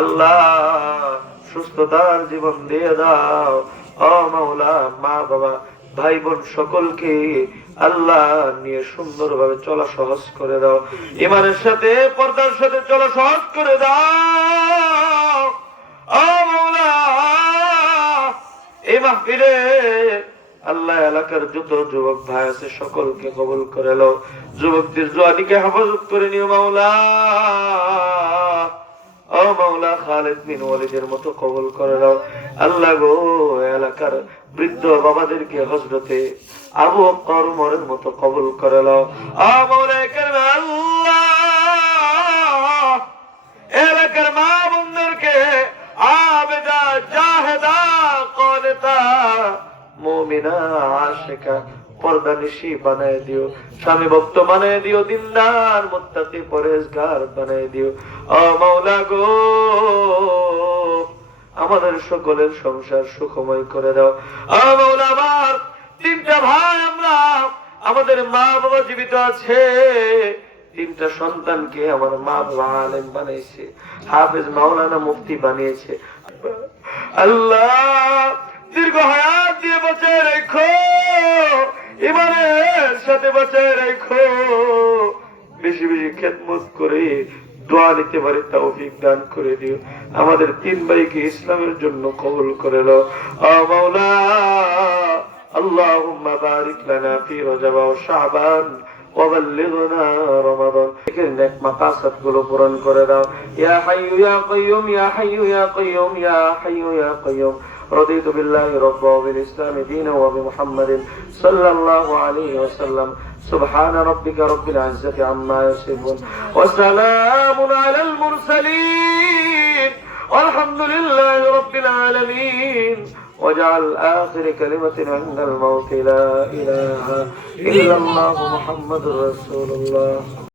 আল্লাহ সুস্থতার জীবন দিয়ে দাও। ও মাওলা, মা বাবা ভাই বোন সকলকে আল্লাহ নিয়ে সুন্দরভাবে চলা সহজ করে দাও। ইমানের সাথে পর্দার সাথে চলা সহজ করে দাও। ও মাওলা, এই মাহফিলে আল্লাহ এলাকার যত যুবক ভাই আছে সকলকে কবুল করে নাও। যুবকদের জওয়ানিকে হেফাজত করে নিও মাওলা। ও মাওলা, খালিদ বিন ওয়ালিদের মতো কবুল করে নাও। আল্লাহ গো, এলাকার বৃদ্ধ বাবাদেরকে হযরতে আবু বকর ওমরের মতো কবুল করে নাও। ও মাওলা কারীম, আল্লাহ এলাকার মা বোনদেরকে আবেদা জাহেদা কানিতা মুমিনা আশিকা পর্দানিশি বানায় দিও, স্বামী ভক্ত বানায় দিও, দিনদার মুত্তাকি পরেজগার বানায় দিও। ও মাওলা গো, আমাদের সকলের সংসার সুখময় করে দাও। ও মাওলা, আমার তিনটা ভাই, আমরা আমাদের মা বাবা জীবিত আছে, তিনটা সন্তানকে আমার মা বাবা আলেম বানিয়েছে, হাফেজ মাওলানা মুফতি বানিয়েছে। আল্লাহ দীর্ঘ হায়াত দিয়ে বাঁচিয়ে রেখো, ইমানের সাথে বাঁচিয়ে রেখো, বেশি বেশি খেদমত করে দোয়া নিতে পারে তৌফিক দান করে দিও। আমাদের তিন ভাইকে ইসলামের জন্য কবুল করে নাও। ও মাওলা, আল্লাহুম্মা বারিক লানা ফি রজব ওয়া শাবান وبلغنا رمضان নেক মাকাসাদ গুলো পূরণ করে দাও। ইয়া হাইয়ু ইয়া কাইয়ুম, ইয়া হাইয়ু ইয়া কাইয়ুম, ইয়া হাইয়ু ইয়া কাইয়ুম। رضيت بالله ربا وبالإسلام دينا وبمحمد صلى الله عليه وسلم. سبحان ربك رب العزة عما يصفون وسلام على المرسلين والحمد لله رب العالمين. واجعل آخر كلمة عند الموت لا إله إلا الله محمد رسول الله.